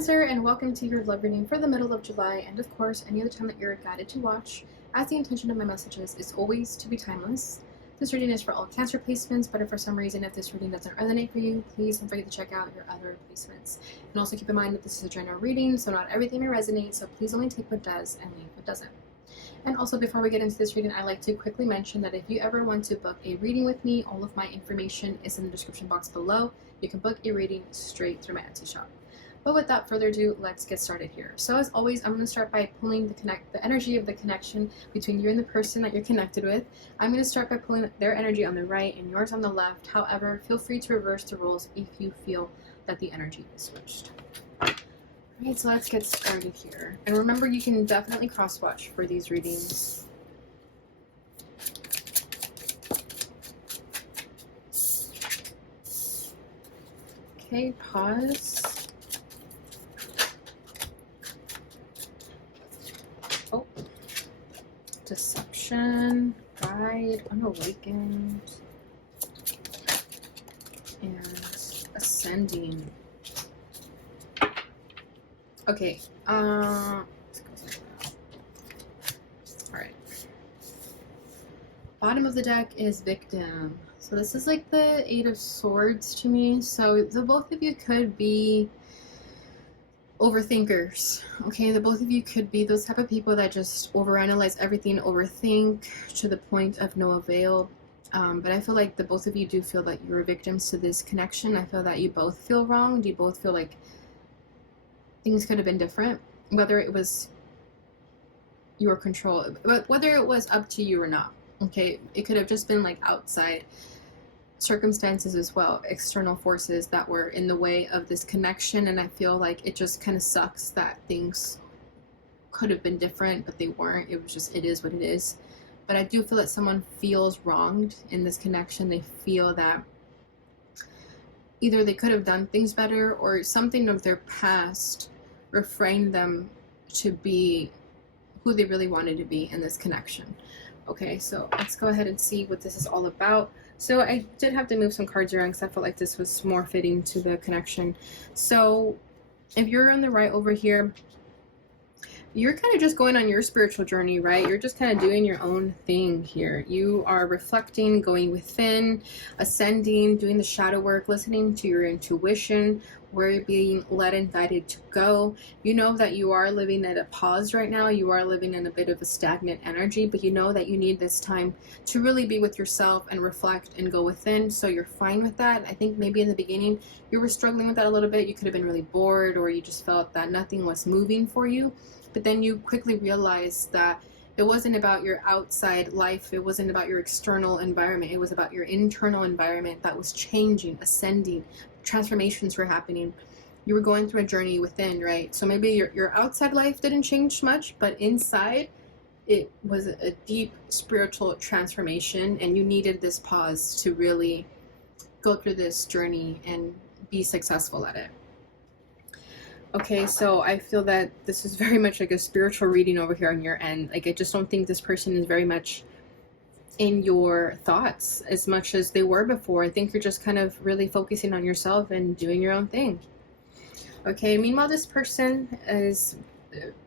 Cancer, and welcome to your love reading for the middle of July, and of course any other time that you're guided to watch, as the intention of my messages is always to be timeless. This reading is for all Cancer placements, but if for some reason if this reading doesn't resonate for you, please don't forget to check out your other placements. And also keep in mind that this is a general reading, so not everything may resonate, so please only take what does and leave what doesn't. And also, before we get into this reading, I'd like to quickly mention that if you ever want to book a reading with me, all of my information is in the description box below. You can book a reading straight through my Etsy shop. But without further ado, let's get started here. So as always, I'm going to start by pulling the energy of the connection between you and the person that you're connected with. I'm going to start by pulling their energy on the right and yours on the left. However, feel free to reverse the roles if you feel that the energy is switched. Alright, so let's get started here. And remember, you can definitely cross-watch for these readings. Okay, pause. Oh, deception, guide, unawakened, and ascending. Okay, all right. Bottom of the deck is victim. So this is like the Eight of Swords to me. So the both of you could be overthinkers. Okay, the both of you could be those type of people that just overanalyze everything, overthink to the point of no avail. But I feel like the both of you do feel that you're victims to this connection. I feel that you both feel wronged. You both feel like things could have been different, whether it was your control, but whether it was up to you or not. Okay, it could have just been like outside circumstances as well, external forces that were in the way of this connection. And I feel like it just kind of sucks that things could have been different, but they weren't. It was just, it is what it is. But I do feel that someone feels wronged in this connection. They feel that either they could have done things better, or something of their past refrained them to be who they really wanted to be in this connection. Okay, so let's go ahead and see what this is all about. So I did have to move some cards around because I felt like this was more fitting to the connection. So if you're on the right over here, you're kind of just going on your spiritual journey, right? You're just kind of doing your own thing here. You are reflecting, going within, ascending, doing the shadow work, listening to your intuition, where you're being led and guided to go. You know that you are living at a pause right now. You are living in a bit of a stagnant energy, but you know that you need this time to really be with yourself and reflect and go within. So you're fine with that. I think maybe in the beginning you were struggling with that a little bit. You could have been really bored, or you just felt that nothing was moving for you. But then you quickly realized that it wasn't about your outside life. It wasn't about your external environment. It was about your internal environment that was changing, ascending. Transformations were happening. You were going through a journey within, right? So maybe your outside life didn't change much, but inside it was a deep spiritual transformation, and you needed this pause to really go through this journey and be successful at it. Okay, so I feel that this is very much like a spiritual reading over here on your end. Like, I just don't think this person is very much in your thoughts as much as they were before. I think you're just kind of really focusing on yourself and doing your own thing. Okay, meanwhile, this person is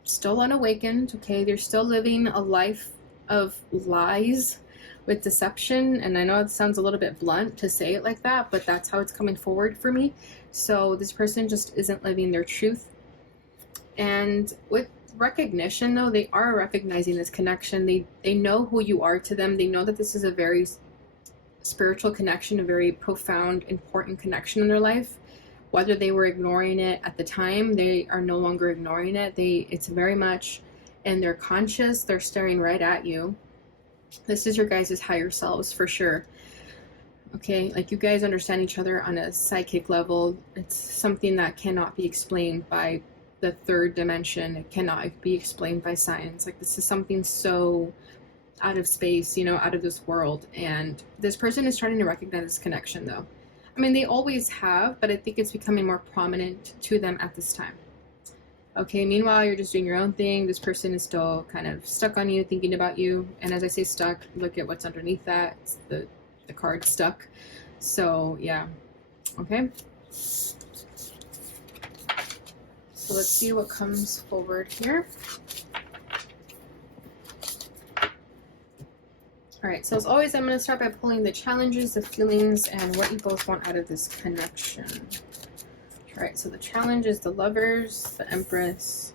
still unawakened. Okay, they're still living a life of lies with deception. And I know it sounds a little bit blunt to say it like that, but that's how it's coming forward for me. So this person just isn't living their truth. And with recognition, though, they are recognizing this connection. They know who you are to them. They know that this is a very spiritual connection, a very profound, important connection in their life. Whether they were ignoring it at the time, they are no longer ignoring it. It's very much in their conscious. They're staring right at you. This is your guys' higher selves for sure. Okay, like, you guys understand each other on a psychic level. It's something that cannot be explained by the third dimension. It cannot be explained by science. Like, this is something so out of space, you know, out of this world. And this person is starting to recognize this connection, though. I mean, they always have, but I think it's becoming more prominent to them at this time. Okay, meanwhile, you're just doing your own thing. This person is still kind of stuck on you, thinking about you. And as I say stuck, look at what's underneath that. It's the card stuck. So yeah, okay. So let's see what comes forward here. All right, so as always, I'm going to start by pulling the challenges, the feelings, and what you both want out of this connection. All right, so the challenge is the Lovers, the Empress.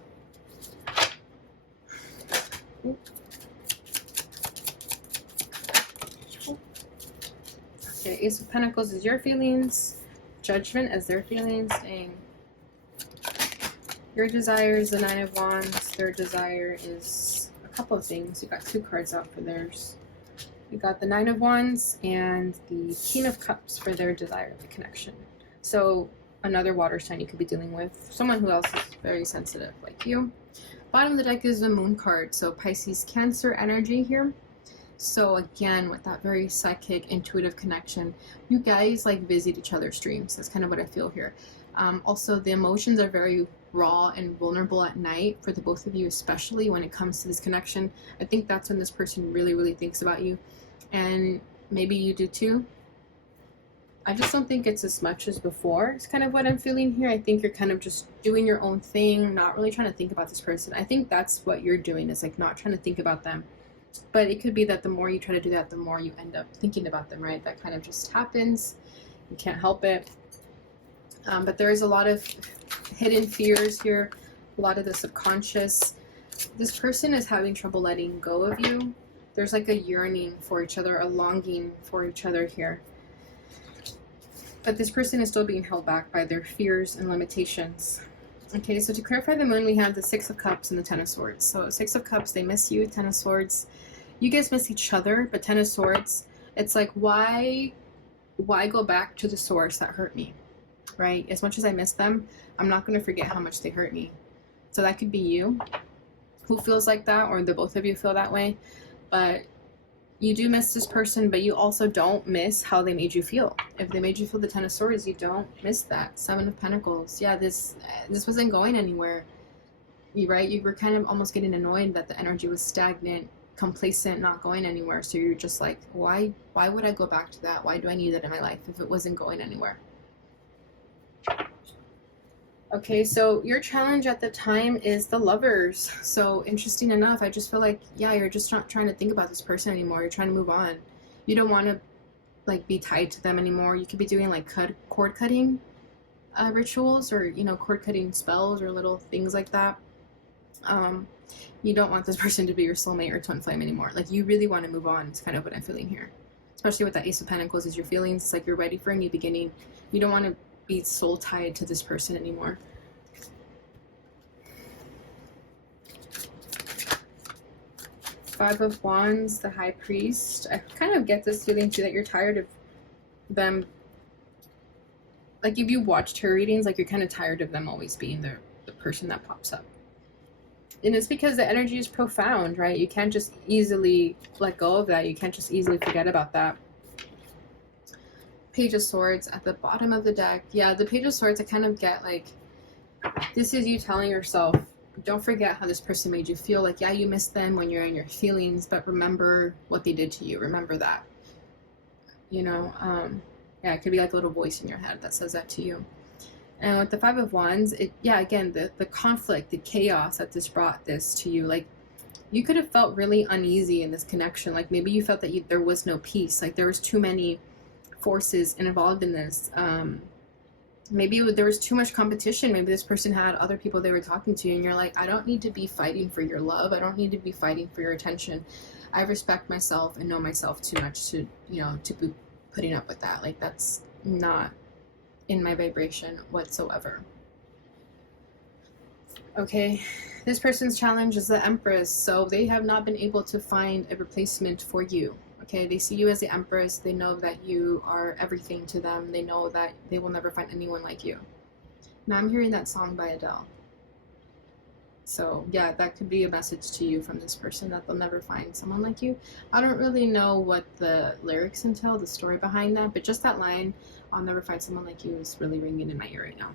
Okay, Ace of Pentacles is your feelings. Judgment as their feelings. Dang. Your desire is the Nine of Wands. Their desire is a couple of things. You got 2 cards out for theirs. You got the Nine of Wands and the King of Cups for their desire, the connection. So another water sign you could be dealing with. Someone who else is very sensitive like you. Bottom of the deck is the Moon card. So Pisces, Cancer energy here. So again, with that very psychic, intuitive connection, you guys like visit each other's dreams. That's kind of what I feel here. Also, the emotions are very raw and vulnerable at night for the both of you, especially when it comes to this connection. I think that's when this person really, really thinks about you. And maybe you do too. I just don't think it's as much as before. It's kind of what I'm feeling here. I think you're kind of just doing your own thing, not really trying to think about this person. I think that's what you're doing, is like not trying to think about them. But it could be that the more you try to do that, the more you end up thinking about them, right? That kind of just happens. You can't help it. But there is a lot of hidden fears here, a lot of the subconscious. This person is having trouble letting go of you. There's like a yearning for each other, a longing for each other here. But this person is still being held back by their fears and limitations. Okay, so to clarify the Moon, we have the Six of Cups and the Ten of Swords. So Six of Cups, they miss you. Ten of Swords, you guys miss each other. But Ten of Swords, it's like, why go back to the source that hurt me, right? As much as I miss them, I'm not going to forget how much they hurt me. So that could be you who feels like that, or the both of you feel that way. But you do miss this person, but you also don't miss how they made you feel. If they made you feel the Ten of Swords, you don't miss that. Seven of Pentacles. Yeah, this wasn't going anywhere. Right? You were kind of almost getting annoyed that the energy was stagnant, complacent, not going anywhere. So you're just like, why would I go back to that? Why do I need that in my life if it wasn't going anywhere? Okay, so your challenge at the time is the Lovers. So interesting enough, I just feel like, yeah, you're just not trying to think about this person anymore. You're trying to move on. You don't want to like be tied to them anymore. You could be doing like cord cutting rituals, or cord cutting spells or little things like that. You don't want this person to be your soulmate or twin flame anymore. Like, you really want to move on. It's kind of what I'm feeling here, especially with that Ace of Pentacles is your feelings. It's like you're ready for a new beginning. You don't want to be soul tied to this person anymore. Five of Wands, the High Priest. I kind of get this feeling too that you're tired of them. Like, if you watched her readings, like, you're kind of tired of them always being the person that pops up. And it's because the energy is profound, right? You can't just easily let go of that. You can't just easily forget about that. Page of Swords at the bottom of the deck. Yeah, the Page of Swords, I kind of get like, this is you telling yourself, don't forget how this person made you feel. Like, yeah, you miss them when you're in your feelings, but remember what they did to you. Remember that. Yeah, it could be like a little voice in your head that says that to you. And with the Five of Wands, again, the conflict, the chaos that this brought this to you, like, you could have felt really uneasy in this connection. Like, maybe you felt that there was no peace. Like, there was too many forces involved in this. Maybe there was too much competition. Maybe this person had other people they were talking to, and you're like, I don't need to be fighting for your love. I don't need to be fighting for your attention. I respect myself and know myself too much to be putting up with that. Like, that's not in my vibration whatsoever. Okay, this person's challenge is the Empress. So they have not been able to find a replacement for you. Okay, they see you as the Empress. They know that you are everything to them. They know that they will never find anyone like you. Now I'm hearing that song by Adele. So yeah, that could be a message to you from this person, that they'll never find someone like you. I don't really know what the lyrics entail, the story behind that, but just that line, I'll never find someone like you, is really ringing in my ear right now.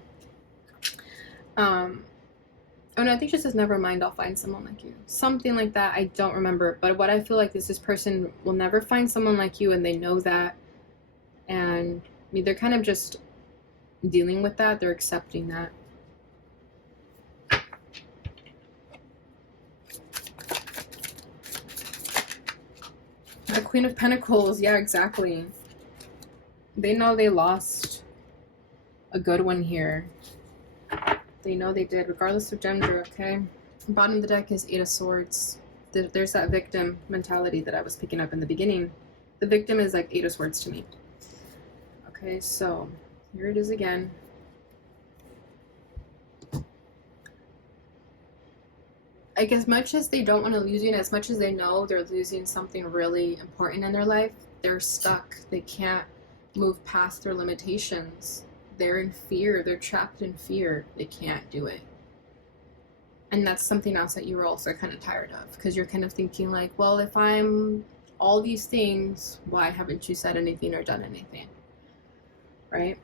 Oh no, I think she says, never mind, I'll find someone like you. Something like that, I don't remember. But what I feel like is this person will never find someone like you, and they know that. And I mean, they're kind of just dealing with that. They're accepting that. The Queen of Pentacles. Yeah, exactly. They know they lost a good one here. They know they did, regardless of gender, okay? Bottom of the deck is Eight of Swords. There's that victim mentality that I was picking up in the beginning. The victim is like Eight of Swords to me. Okay, so here it is again. Like, as much as they don't want to lose you, and as much as they know they're losing something really important in their life, they're stuck. They can't move past their limitations. They're in fear. They're trapped in fear. They can't do it. And that's something else that you were also kind of tired of, because you're kind of thinking like, well, if I'm all these things, why haven't you said anything or done anything? Right?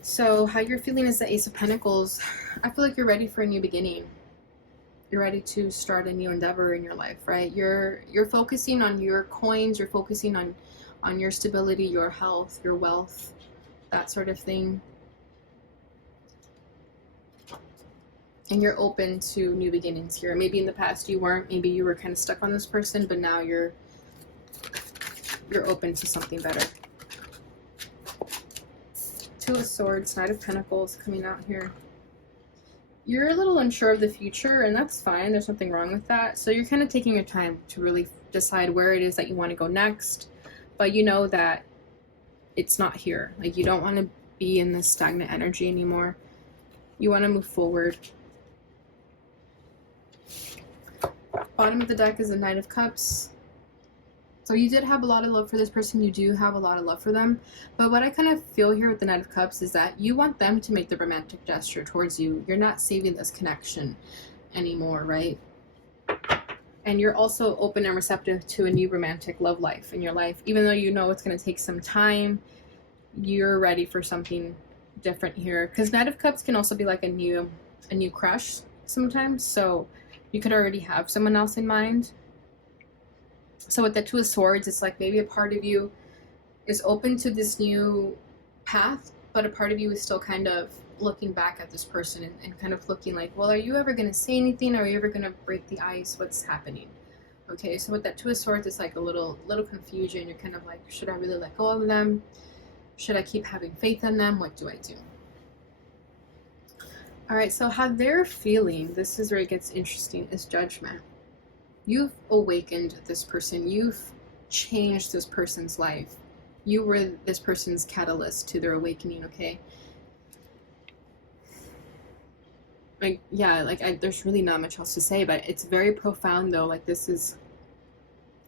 So how you're feeling is the Ace of Pentacles. I feel like you're ready for a new beginning. You're ready to start a new endeavor in your life, right? You're focusing on your coins. You're focusing on your stability, your health, your wealth, that sort of thing. And you're open to new beginnings here. Maybe in the past you weren't. Maybe you were kind of stuck on this person, but now you're open to something better. Two of Swords, Knight of Pentacles coming out here. You're a little unsure of the future, and that's fine. There's nothing wrong with that. So you're kind of taking your time to really decide where it is that you want to go next. But you know that it's not here. Like, you don't want to be in this stagnant energy anymore. You want to move forward. Bottom of the deck is the Knight of Cups. So you did have a lot of love for this person. You do have a lot of love for them. But what I kind of feel here with the Knight of Cups is that you want them to make the romantic gesture towards you. You're not saving this connection anymore, right? And you're also open and receptive to a new romantic love life in your life. Even though you know it's going to take some time, you're ready for something different here. Because Knight of Cups can also be like a new crush sometimes. So you could already have someone else in mind. So with the Two of Swords, it's like maybe a part of you is open to this new path, but a part of you is still kind of looking back at this person and kind of looking like, well, are you ever going to say anything? Are you ever going to break the ice? What's happening? Okay, so with that Two of Swords, it's like a little confusion. You're kind of like, should I really let go of them? Should I keep having faith in them? What do I do? All right, so how they're feeling, this is where it gets interesting, is Judgment. You've awakened this person. You've changed this person's life. You were this person's catalyst to their awakening, okay? Like, yeah, like there's really not much else to say, but it's very profound though. Like, this is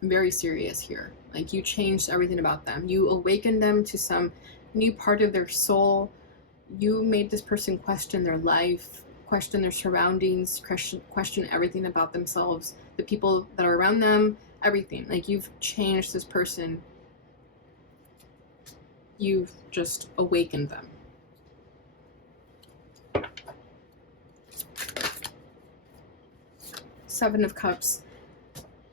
very serious here. Like, you changed everything about them. You awakened them to some new part of their soul. You made this person question their life, question their surroundings, question everything about themselves, the people that are around them, everything. Like, you've changed this person. You've just awakened them. Seven of Cups.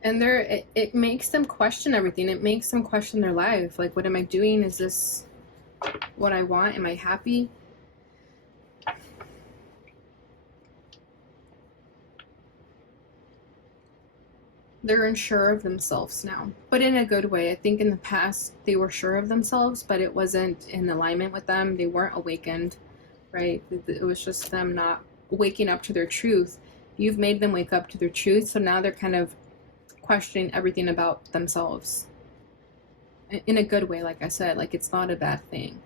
And it makes them question everything. It makes them question their life. Like, what am I doing? Is this what I want? Am I happy? They're unsure of themselves now, but in a good way. I think in the past they were sure of themselves, but it wasn't in alignment with them. They weren't awakened, right? It was just them not waking up to their truth. You've made them wake up to their truth, so now they're kind of questioning everything about themselves in a good way. Like I said, like, it's not a bad thing.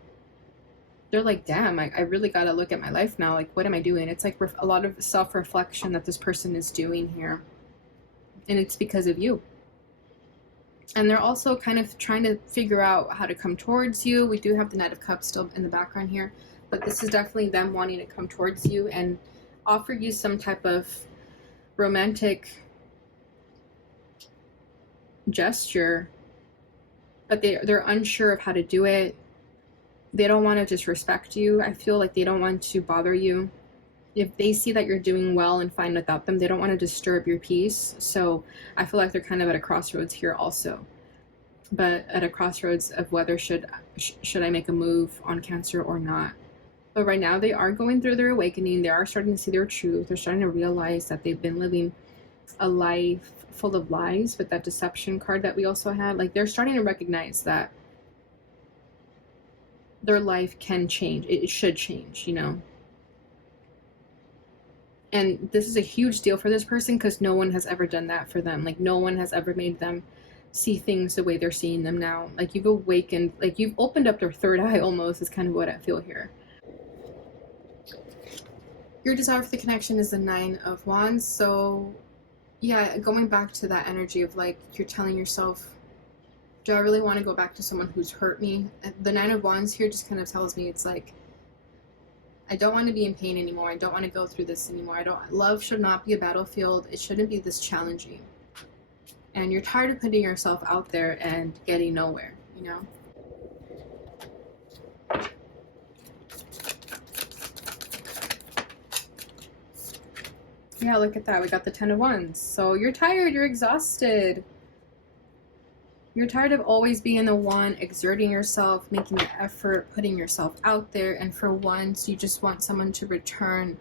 They're like, damn, I really got to look at my life now. Like, what am I doing? It's like a lot of self-reflection that this person is doing here. And it's because of you. And they're also kind of trying to figure out how to come towards you. We do have the Knight of Cups still in the background here, but this is definitely them wanting to come towards you and offer you some type of romantic gesture, but they're unsure of how to do it. They don't want to disrespect you. I feel like they don't want to bother you. If they see that you're doing well and fine without them, they don't want to disturb your peace. So I feel like they're kind of at a crossroads here also. But at a crossroads of whether should I make a move on Cancer or not. But right now they are going through their awakening. They are starting to see their truth. They're starting to realize that they've been living a life full of lies with that deception card that we also had. Like, they're starting to recognize that their life can change. It should change, you know? And this is a huge deal for this person because no one has ever done that for them. Like, no one has ever made them see things the way they're seeing them now. Like, you've awakened, like, you've opened up their third eye almost, is kind of what I feel here. Your desire for the connection is the 9 of Wands. So, yeah, going back to that energy of, like, you're telling yourself, do I really want to go back to someone who's hurt me? The 9 of Wands here just kind of tells me it's like, I don't want to be in pain anymore. I don't want to go through this anymore. Love should not be a battlefield. It shouldn't be this challenging. And you're tired of putting yourself out there and getting nowhere, you know? Yeah, look at that. We got the 10 of Wands. So you're tired. You're exhausted. You're tired of always being the one exerting yourself, making the effort, putting yourself out there. And for once, you just want someone to return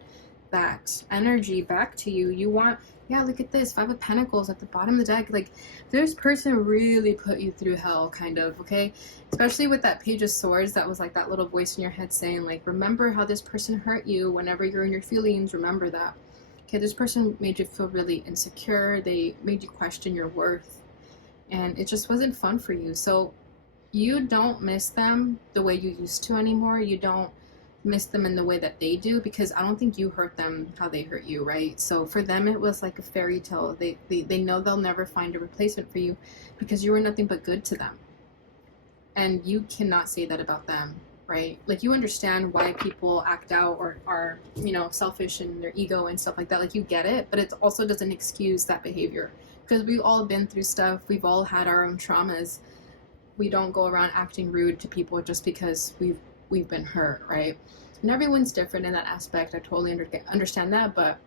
that energy back to you. You want, yeah, look at this. 5 of Pentacles at the bottom of the deck. Like, this person really put you through hell, kind of, okay? Especially with that Page of Swords, that was like that little voice in your head saying, like, remember how this person hurt you. Whenever you're in your feelings, remember that. Okay, this person made you feel really insecure. They made you question your worth. And it just wasn't fun for you. So you don't miss them the way you used to anymore. You don't miss them in the way that they do, because I don't think you hurt them how they hurt you, right? So for them, it was like a fairy tale. They know they'll never find a replacement for you because you were nothing but good to them. And you cannot say that about them, right? Like, you understand why people act out or are, you know, selfish in their ego and stuff like that. Like, you get it, but it also doesn't excuse that behavior. Because we've all been through stuff. We've all had our own traumas. We don't go around acting rude to people just because we've been hurt, right? And everyone's different in that aspect. I totally understand that, but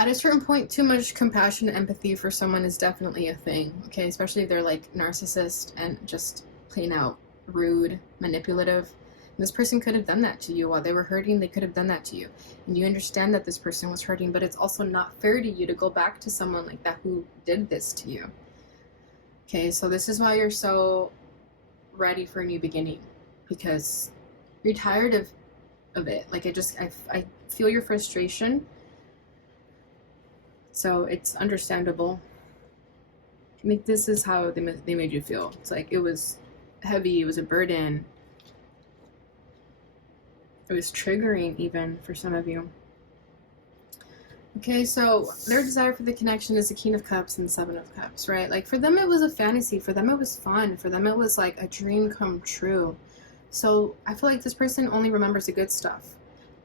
at a certain point, too much compassion and empathy for someone is definitely a thing, okay? Especially if they're like narcissist and just plain out rude, manipulative. This person could have done that to you while they were hurting. They could have done that to you. And you understand that this person was hurting, but it's also not fair to you to go back to someone like that who did this to you. Okay, so this is why you're so ready for a new beginning, because you're tired of it. Like, I feel your frustration. So it's understandable. I mean, this is how they made you feel. It's like, it was heavy. It was a burden. It was triggering even for some of you. Okay, so their desire for the connection is the King of Cups and 7 of Cups, right? Like, for them, it was a fantasy. For them, it was fun. For them, it was like a dream come true. So I feel like this person only remembers the good stuff.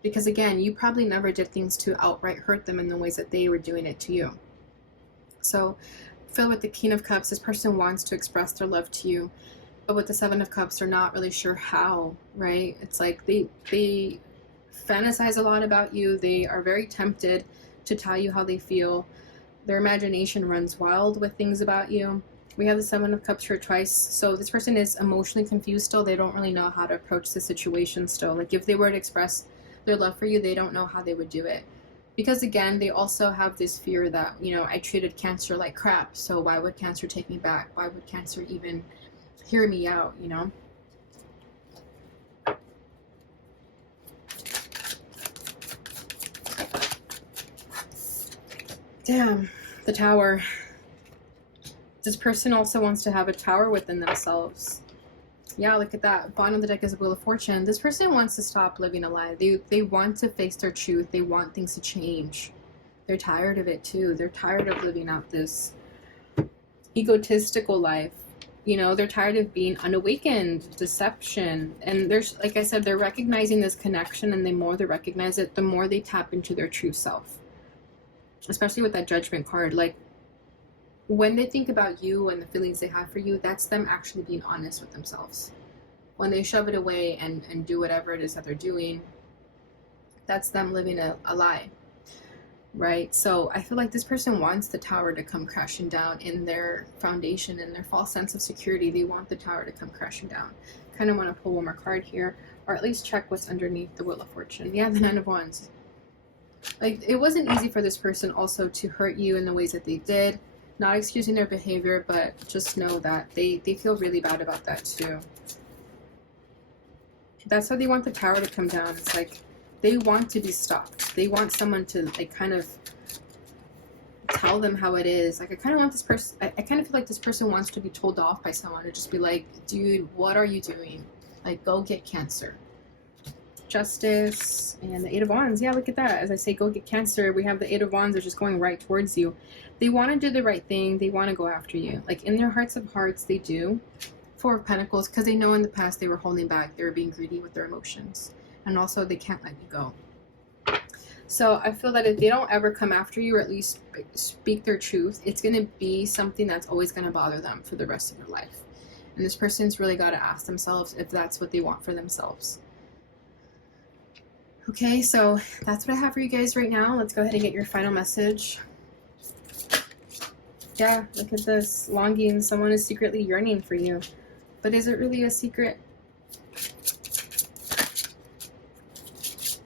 Because again, you probably never did things to outright hurt them in the ways that they were doing it to you. So I feel with the King of Cups, this person wants to express their love to you. But with the 7 of Cups, they're not really sure how, right? It's like they fantasize a lot about you. They are very tempted to tell you how they feel. Their imagination runs wild with things about you. We have the 7 of Cups here twice. So this person is emotionally confused still. They don't really know how to approach the situation still. Like, if they were to express their love for you, they don't know how they would do it. Because again, they also have this fear that, you know, I treated cancer like crap. So why would cancer take me back? Why would cancer even hear me out, you know? Damn, the Tower. This person also wants to have a tower within themselves. Yeah, look at that. Bottom of the deck is a Wheel of Fortune. This person wants to stop living a lie. They want to face their truth. They want things to change. They're tired of it too. They're tired of living out this egotistical life. You know, they're tired of being unawakened, deception. And there's, like I said, they're recognizing this connection, and the more they recognize it, the more they tap into their true self. Especially with that Judgment card. Like, when they think about you and the feelings they have for you, that's them actually being honest with themselves. When they shove it away and do whatever it is that they're doing, that's them living a lie. Right? So I feel like this person wants the Tower to come crashing down in their foundation, in their false sense of security. They want the Tower to come crashing down. Kind of want to pull one more card here, or at least check what's underneath the Wheel of Fortune. Yeah, the 9 of Wands. Like, it wasn't easy for this person also to hurt you in the ways that they did. Not excusing their behavior, but just know that they feel really bad about that too. That's why they want the power to come down. It's like they want to be stopped. They want someone to like kind of tell them how it is. Like, I kind of want this person, I kind of feel like this person wants to be told off by someone to just be like, dude, what are you doing? Like, go get Cancer. Justice and the Eight of Wands. Yeah, look at that. As I say, go get Cancer, we have the Eight of Wands are just going right towards you. They want to do the right thing. They want to go after you. Like, in their hearts of hearts, they do. Four of Pentacles, because they know in the past they were holding back. They were being greedy with their emotions. And also, they can't let you go. So I feel that if they don't ever come after you, or at least speak their truth, it's going to be something that's always going to bother them for the rest of their life. And this person's really got to ask themselves if that's what they want for themselves. Okay, so that's what I have for you guys right now. Let's go ahead and get your final message. Yeah, look at this. Longing. Someone is secretly yearning for you. But is it really a secret?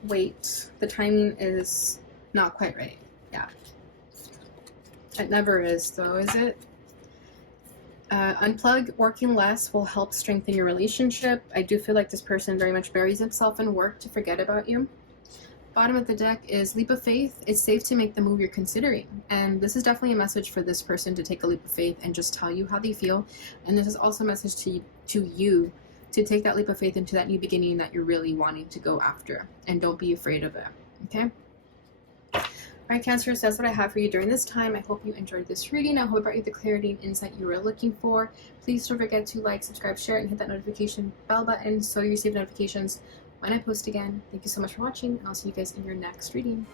Wait. The timing is not quite right. Yeah. It never is, though, is it? Unplug. Working less will help strengthen your relationship. I do feel like this person very much buries himself in work to forget about you. Bottom of the deck is leap of faith. It's safe to make the move you're considering. And this is definitely a message for this person to take a leap of faith and just tell you how they feel. And this is also a message to you to take that leap of faith into that new beginning that you're really wanting to go after. And don't be afraid of it. Okay? Alright, Cancers, that's what I have for you during this time. I hope you enjoyed this reading. I hope it brought you the clarity and insight you were looking for. Please don't forget to like, subscribe, share, and hit that notification bell button so you receive notifications when I post again. Thank you so much for watching, and I'll see you guys in your next reading.